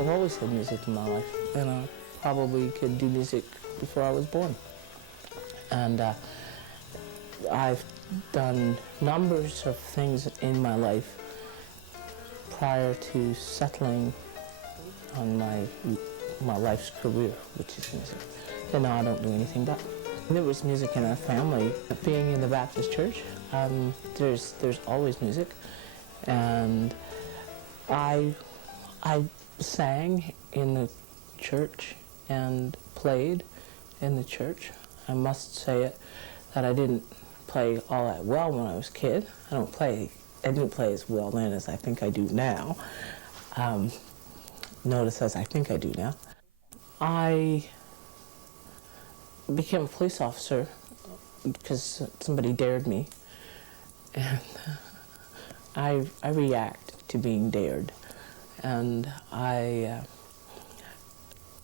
I've always had music in my life, and I probably could do music before I was born. And I've done numbers of things in my life prior to settling on my life's career, which is music. And now I don't do anything but. There was music in our family. Being in the Baptist church, there's always music, and I sang in the church and played in the church. I must say it that I didn't play all that well when I was a kid. I didn't play as well then as I think I do now. Notice as I think I do now. I became a police officer because somebody dared me, and I react to being dared. And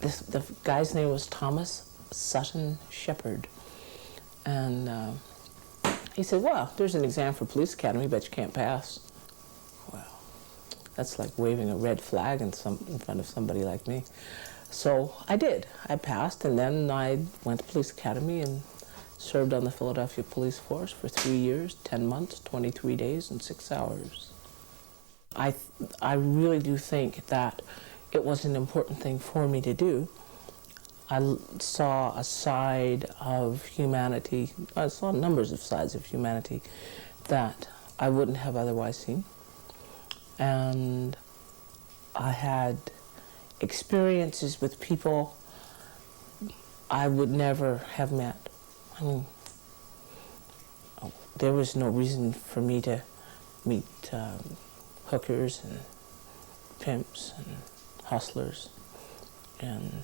the guy's name was Thomas Sutton Shepherd, and he said, well, there's an exam for police academy, but you can't pass. Well, that's like waving a red flag in front of somebody like me. So I did. I passed, and then I went to police academy and served on the Philadelphia police force for 3 years, 10 months, 23 days, and 6 hours. I really do think that it was an important thing for me to do. I saw a side of humanity, I saw numbers of sides of humanity that I wouldn't have otherwise seen. And I had experiences with people I would never have met. I mean, there was no reason for me to meet hookers and pimps and hustlers and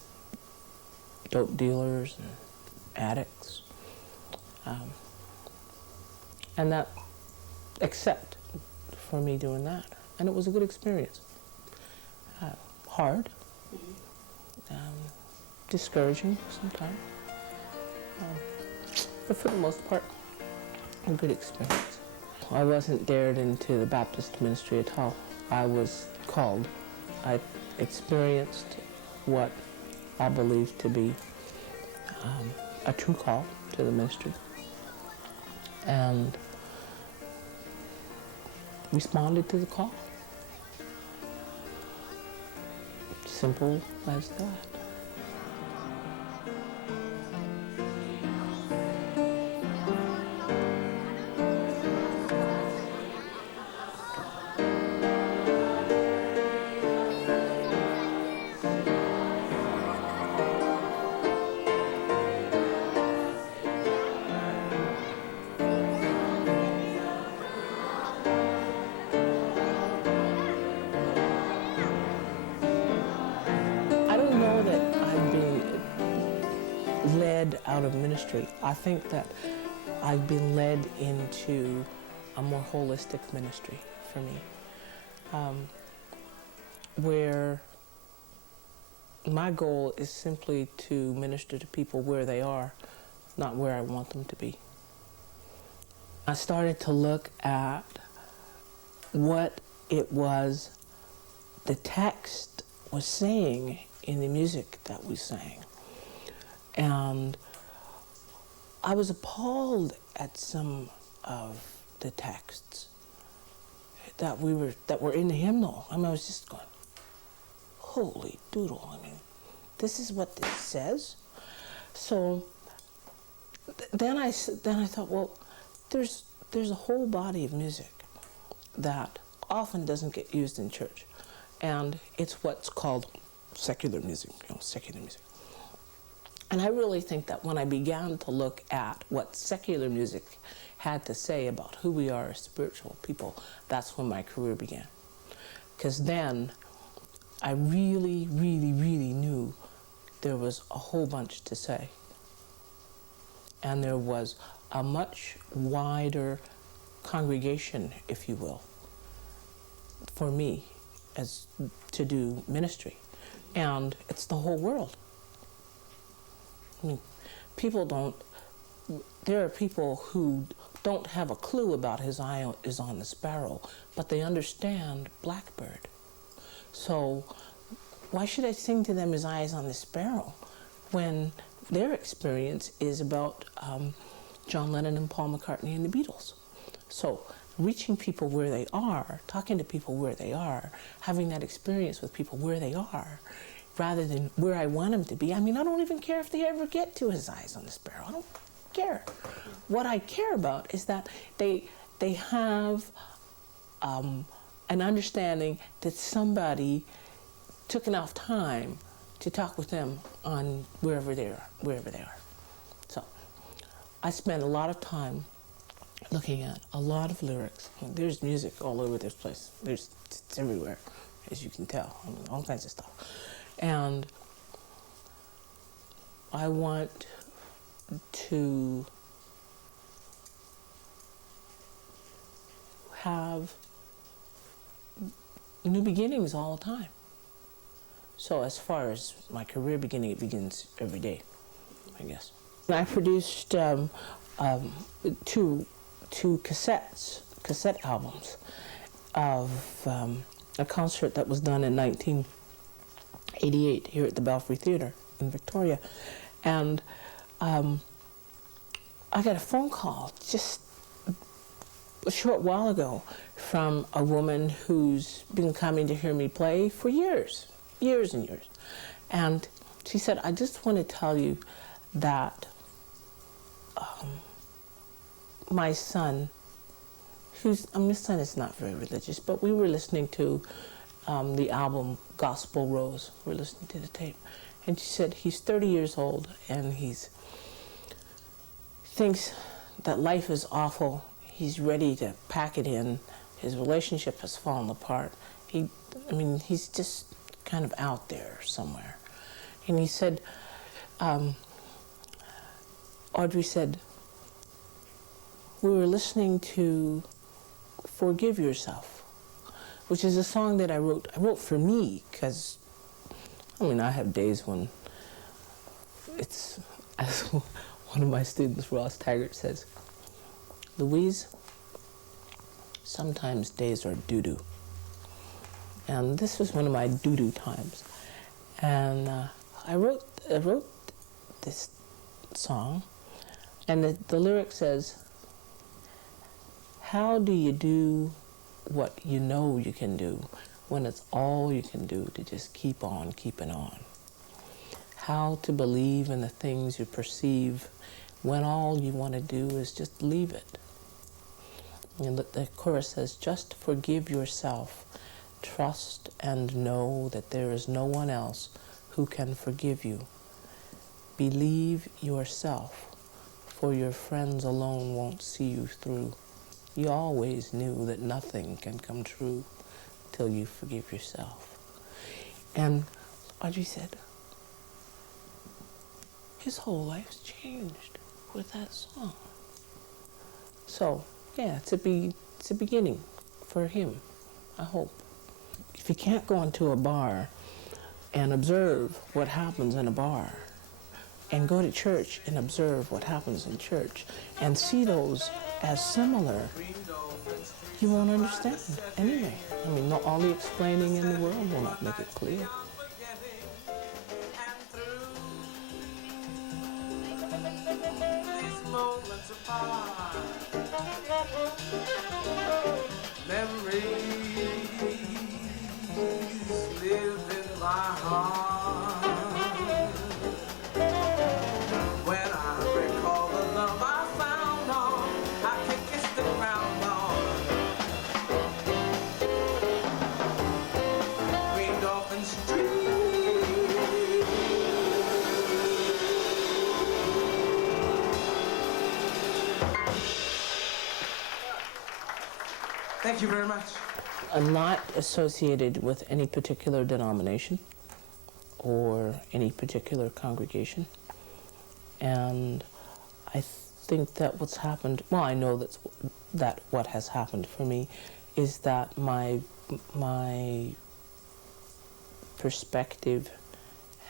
dope dealers and addicts, and that, except for me doing that. And it was a good experience. Hard, discouraging sometimes, but for the most part, a good experience. I wasn't dared into the Baptist ministry at all. I was called. I experienced what I believe to be a true call to the ministry, and responded to the call. Simple as that. Out of ministry. I think that I've been led into a more holistic ministry for me, where my goal is simply to minister to people where they are, not where I want them to be. I started to look at what it was the text was saying in the music that we sang. And I was appalled at some of the texts that were in the hymnal. I mean, I was just going, holy doodle, I mean, this is what this says? So then I thought, well, there's a whole body of music that often doesn't get used in church, and it's what's called secular music, secular music. And I really think that when I began to look at what secular music had to say about who we are as spiritual people, that's when my career began. Because then I really, really, really knew there was a whole bunch to say. And there was a much wider congregation, if you will, for me as to do ministry. And it's the whole world. I mean, there are people who don't have a clue about his eye is on the sparrow, but they understand blackbird. So why should I sing to them His eyes on the sparrow when their experience is about John Lennon and Paul McCartney and the Beatles? So reaching people where they are, talking to people where they are, having that experience with people where they are, rather than where I want them to be. I mean, I don't even care if they ever get to His eyes on the sparrow. I don't care. What I care about is that they have an understanding that somebody took enough time to talk with them on wherever they are. So I spend a lot of time looking at a lot of lyrics. There's music all over this place. It's everywhere, as you can tell. I mean, all kinds of stuff. And I want to have new beginnings all the time. So as far as my career beginning, it begins every day, I guess. I produced two cassette albums of a concert that was done in 1988 here at the Belfry Theatre in Victoria. And I got a phone call just a short while ago from a woman who's been coming to hear me play for years and years. And she said, I just want to tell you that my son, my son is not very religious, but we were listening to the album Gospel Rose. We're listening to the tape. And she said he's 30 years old and he thinks that life is awful. He's ready to pack it in. His relationship has fallen apart. He's just kind of out there somewhere. And he said, Audrey said, we were listening to Forgive Yourself, which is a song that I wrote for me, because, I have days when it's, as one of my students, Ross Taggart, says, Louise, sometimes days are doo-doo. And this was one of my doo-doo times. And I wrote this song, and the lyric says, how do you do what you know you can do when it's all you can do to just keep on keeping on? How to believe in the things you perceive when all you want to do is just leave it. And the chorus says, just forgive yourself, trust and know that there is no one else who can forgive you. Believe yourself, for your friends alone won't see you through. You always knew that nothing can come true till you forgive yourself. And Audrey said, his whole life's changed with that song. So, yeah, it's a beginning for him, I hope. If you can't go into a bar and observe what happens in a bar, and go to church and observe what happens in church, and see those as similar, you won't understand anyway. All the explaining in the world will not make it clear. Thank you very much. I'm not associated with any particular denomination or any particular congregation. And I think that what's happened, I know that what has happened for me is that my perspective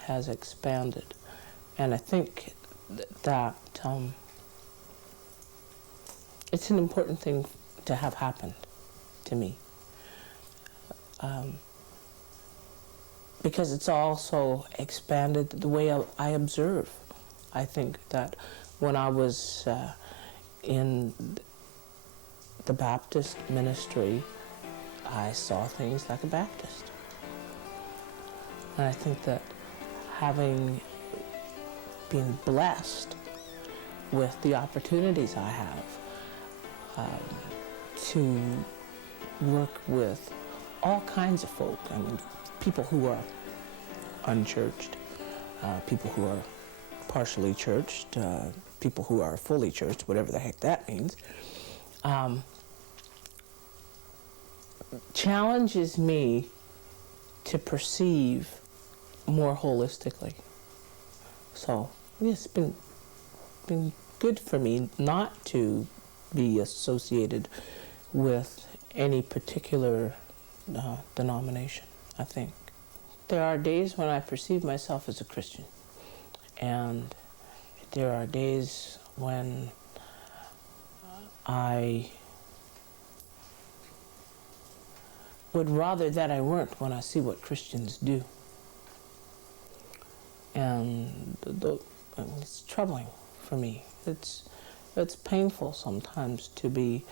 has expanded. And I think that it's an important thing to have happened to me. because it's also expanded the way I observe. I think that when I was in the Baptist ministry, I saw things like a Baptist. And I think that having been blessed with the opportunities I have to work with all kinds of folk, I mean, people who are unchurched, people who are partially churched, people who are fully churched, whatever the heck that means, challenges me to perceive more holistically. So it's been good for me not to be associated with any particular denomination, I think. There are days when I perceive myself as a Christian, and there are days when I would rather that I weren't, when I see what Christians do. And it's troubling for me. It's painful sometimes to be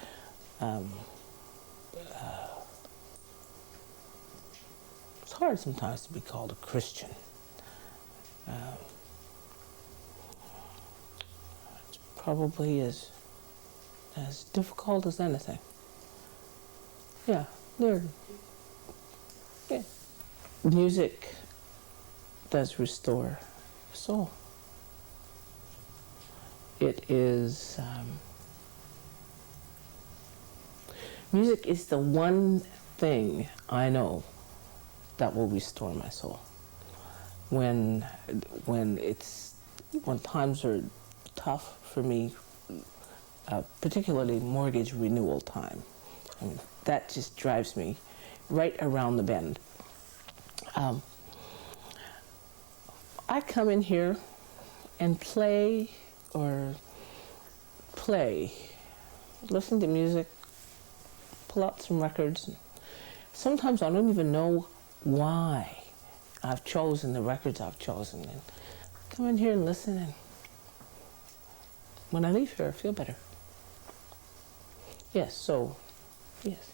it's hard sometimes to be called a Christian. It's probably as difficult as anything. Yeah. Music does restore soul. It is music is the one thing I know that will restore my soul. When times are tough for me, particularly mortgage renewal time. I mean, that just drives me right around the bend. I come in here and listen to music, pull out some records. Sometimes I don't even know why I've chosen the records I've chosen. And come in here and listen, and when I leave here, I feel better. Yes,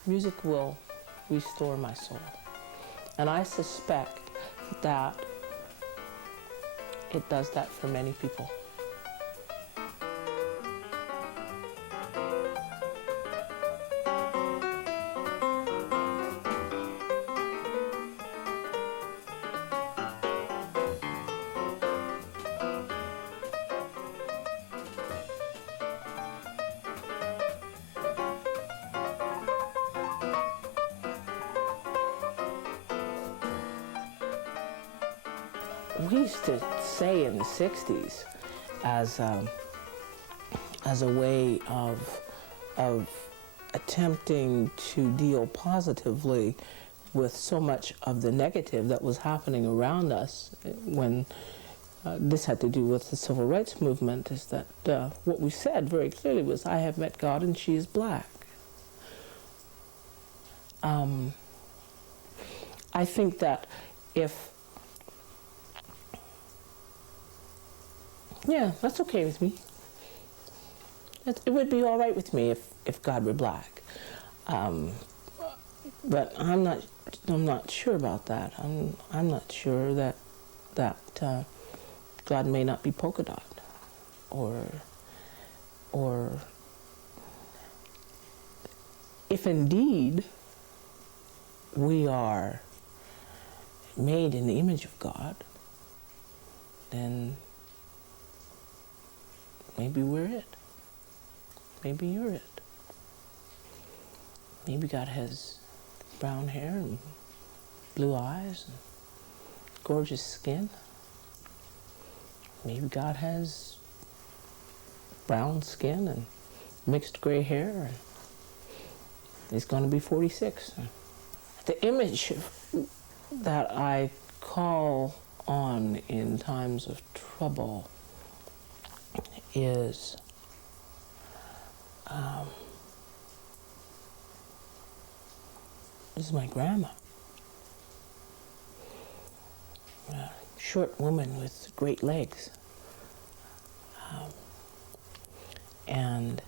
music will restore my soul. And I suspect that it does that for many people. We used to say in the 60s as a way of attempting to deal positively with so much of the negative that was happening around us when this had to do with the civil rights movement, is that what we said very clearly was, I have met God and she is black. I think that that's okay with me. It would be all right with me if God were black. But I'm not sure about that. I'm not sure that God may not be polka dot, or if indeed we are made in the image of God, then maybe we're it. Maybe you're it. Maybe God has brown hair and blue eyes and gorgeous skin. Maybe God has brown skin and mixed gray hair, and he's going to be 46. The image that I call on in times of trouble is my grandma. a short woman with great legs, and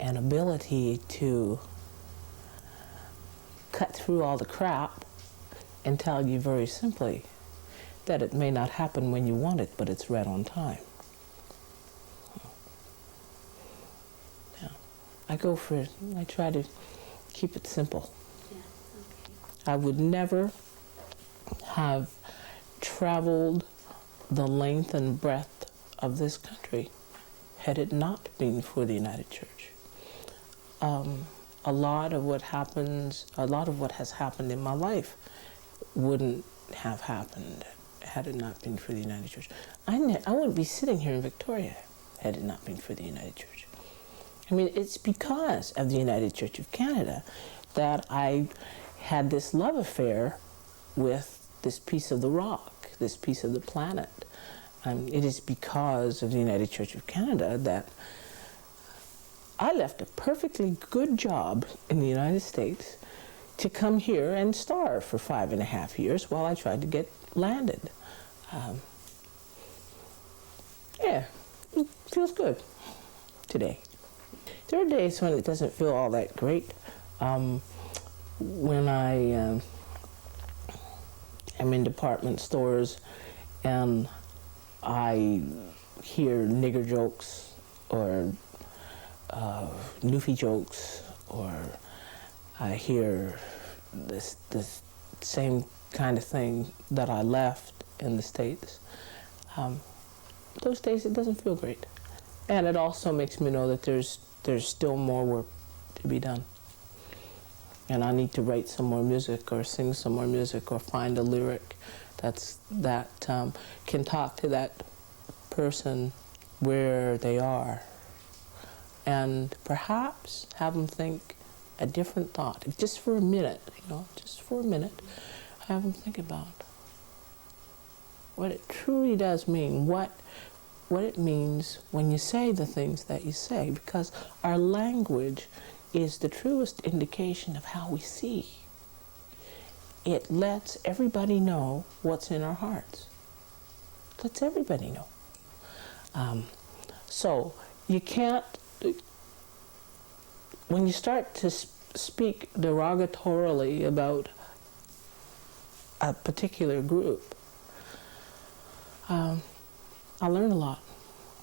an ability to cut through all the crap and tell you very simply that it may not happen when you want it, but it's right on time. Yeah. I try to keep it simple. Yeah, okay. I would never have traveled the length and breadth of this country had it not been for the United Church. A lot of what has happened in my life wouldn't have happened had it not been for the United Church. I wouldn't be sitting here in Victoria had it not been for the United Church. I mean, it's because of the United Church of Canada that I had this love affair with this piece of the rock, this piece of the planet. It is because of the United Church of Canada that I left a perfectly good job in the United States to come here and starve for 5.5 years while I tried to get landed. Yeah, it feels good today. There are days when it doesn't feel all that great. When I am in department stores and I hear nigger jokes or newfie jokes, or I hear this same kind of thing that I left in the States. Those days it doesn't feel great, and it also makes me know that there's still more work to be done, and I need to write some more music or sing some more music or find a lyric that can talk to that person where they are, and perhaps have them think a different thought, just for a minute, just for a minute, have them think about what it truly does mean, what it means when you say the things that you say, because our language is the truest indication of how we see. It lets everybody know what's in our hearts. It lets everybody know. So you can't, when you start to speak derogatorily about a particular group, I learn a lot.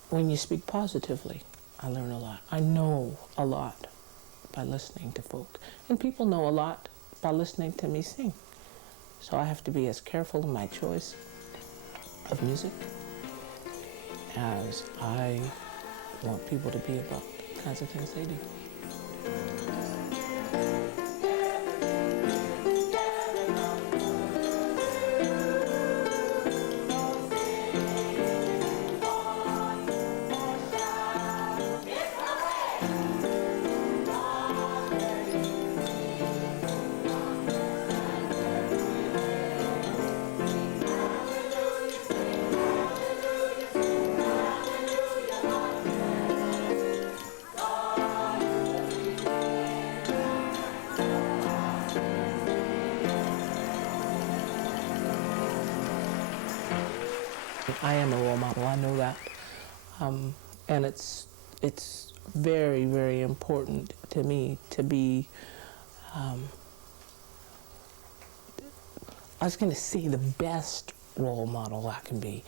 When you speak positively, I learn a lot. I know a lot by listening to folk. And people know a lot by listening to me sing. So I have to be as careful in my choice of music as I want people to be about the kinds of things they do. I am a role model, I know that. And it's very, very important to me to be, I was going to say, the best role model I can be.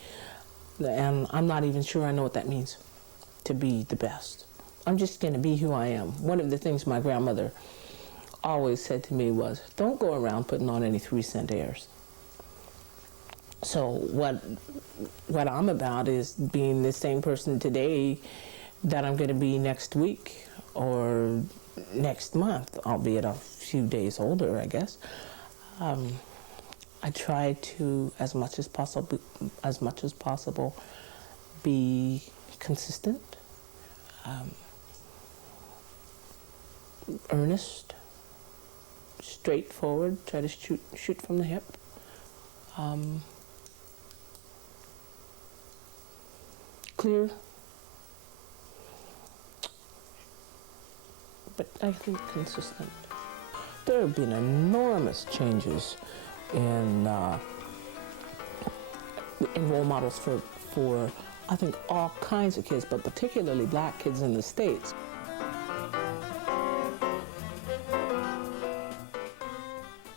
And I'm not even sure I know what that means, to be the best. I'm just going to be who I am. One of the things my grandmother always said to me was, don't go around putting on any 3-cent airs. So what I'm about is being the same person today that I'm going to be next week or next month, albeit a few days older, I guess. I try to, as much as possible, be consistent, earnest, straightforward. Try to shoot from the hip. Clear, but I think consistent. There have been enormous changes in and role models for I think all kinds of kids, but particularly black kids in the States.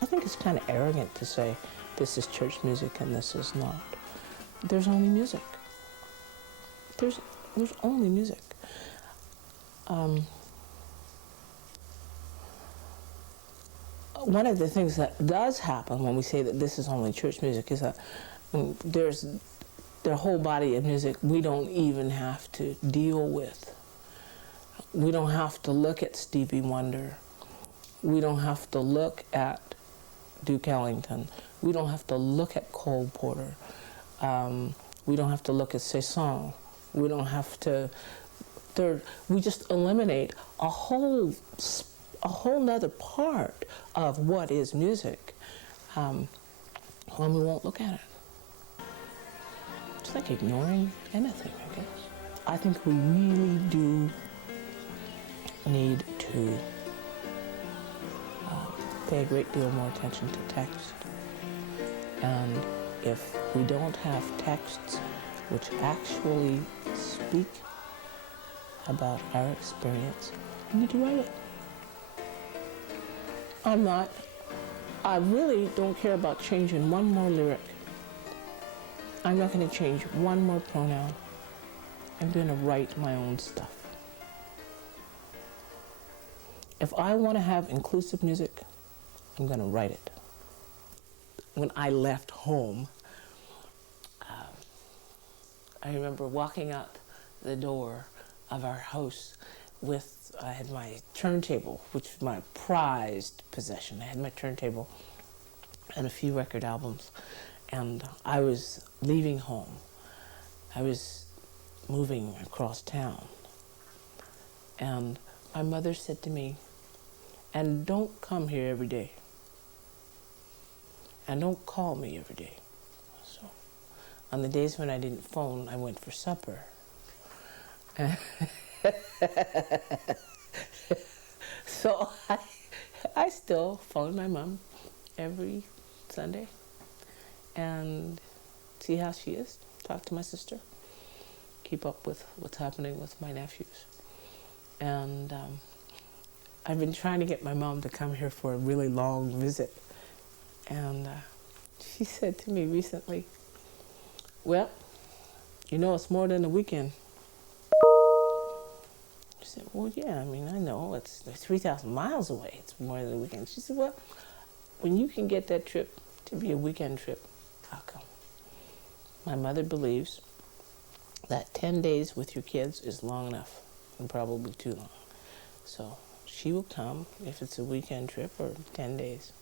I think it's kind of arrogant to say this is church music and this is not. There's only music. There's only music. One of the things that does happen when we say that this is only church music is that there's their whole body of music we don't even have to deal with. We don't have to look at Stevie Wonder. We don't have to look at Duke Ellington. We don't have to look at Cole Porter. We don't have to look at Cezanne. We don't have to. We just eliminate a whole nother part of what is music, and we won't look at it. It's like ignoring anything, I guess. I think we really do need to pay a great deal more attention to text. And if we don't have texts which actually speak about our experience, we need to write it. I really don't care about changing one more lyric. I'm not going to change one more pronoun. I'm going to write my own stuff. If I want to have inclusive music, I'm going to write it. When I left home, I remember walking out the door of our house I had my turntable, which was my prized possession. I had my turntable and a few record albums, and I was leaving home. I was moving across town, and my mother said to me, "And don't come here every day, and don't call me every day." So on the days when I didn't phone, I went for supper. So I still phone my mom every Sunday and see how she is, talk to my sister, keep up with what's happening with my nephews. And I've been trying to get my mom to come here for a really long visit. And she said to me recently, "Well, you know it's more than a weekend." I said, "Well, yeah, I mean, I know it's 3,000 miles away. It's more than a weekend." She said, "Well, when you can get that trip to be a weekend trip, I'll come." My mother believes that 10 days with your kids is long enough, and probably too long. So she will come if it's a weekend trip or 10 days.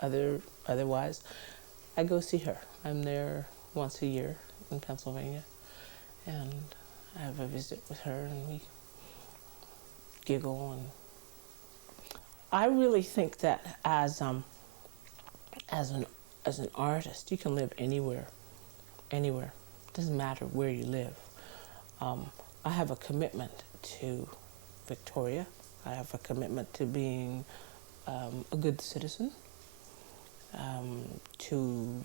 Otherwise, I go see her. I'm there once a year in Pennsylvania, and I have a visit with her, and we giggle. And I really think that as an artist, you can live anywhere. It doesn't matter where you live. I have a commitment to Victoria. I have a commitment to being a good citizen, to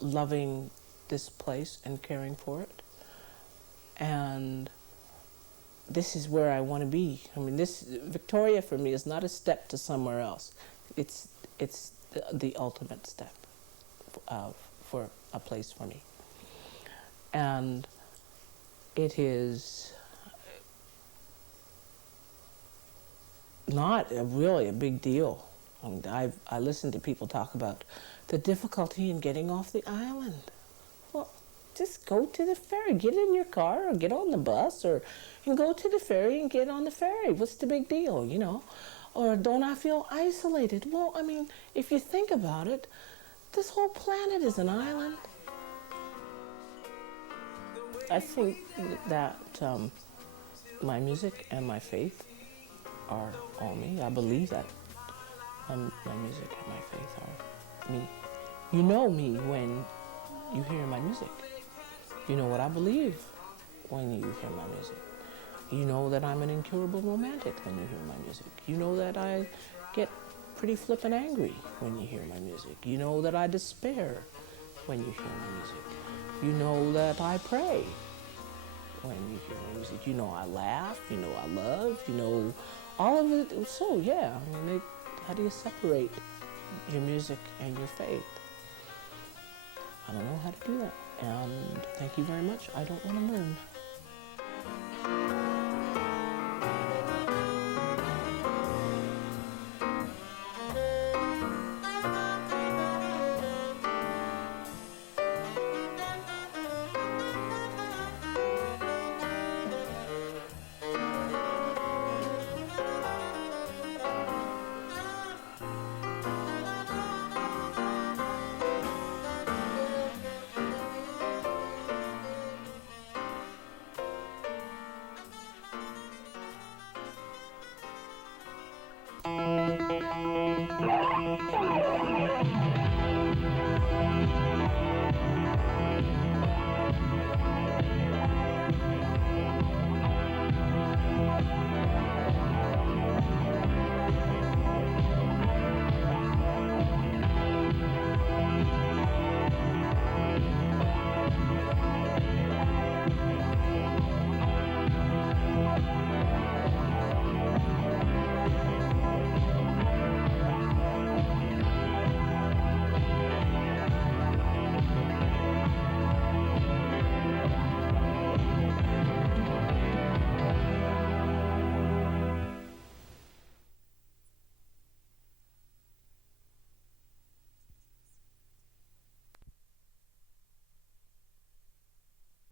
loving this place and caring for it. And this is where I want to be. I mean, Victoria for me is not a step to somewhere else. It's the ultimate step for a place for me. And it is not really a big deal. I listen to people talk about the difficulty in getting off the island. Well, just go to the ferry. Get in your car or get on the bus and go to the ferry and get on the ferry. What's the big deal, you know? Or don't I feel isolated? Well, I mean, if you think about it, this whole planet is an island. I think that my music and my faith are all me. I believe that my music and my faith are me. You know me when you hear my music. You know what I believe when you hear my music. You know that I'm an incurable romantic when you hear my music. You know that I get pretty flippin' angry when you hear my music. You know that I despair when you hear my music. You know that I pray when you hear my music. You know I laugh, you know I love, you know all of it. So yeah, I mean, how do you separate your music and your faith? I don't know how to do that. And thank you very much. I don't want to learn.